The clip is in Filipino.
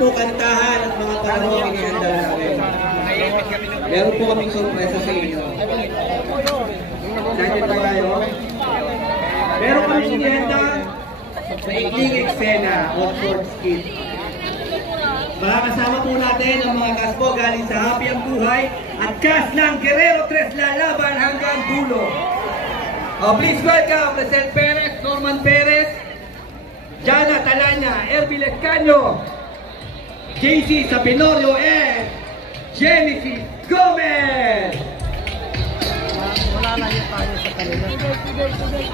po kantahan at mga karaoke inihanda namin. Meron po kaming sorpresa sa inyo. Excited ba kayo? Meron kaming inihanda sa ikling eksena o short skit. Makakasama po natin ang mga cast po galing sa Happy ang Buhay at cast ng Guerrero 3 lalaban hanggang dulo. Please welcome Rosel Perez, Norman Perez, Jana Talana, Erbil Escaño, JC Sapinorio, and Genesis Gomez! Wala lang yung tayo sa kanila.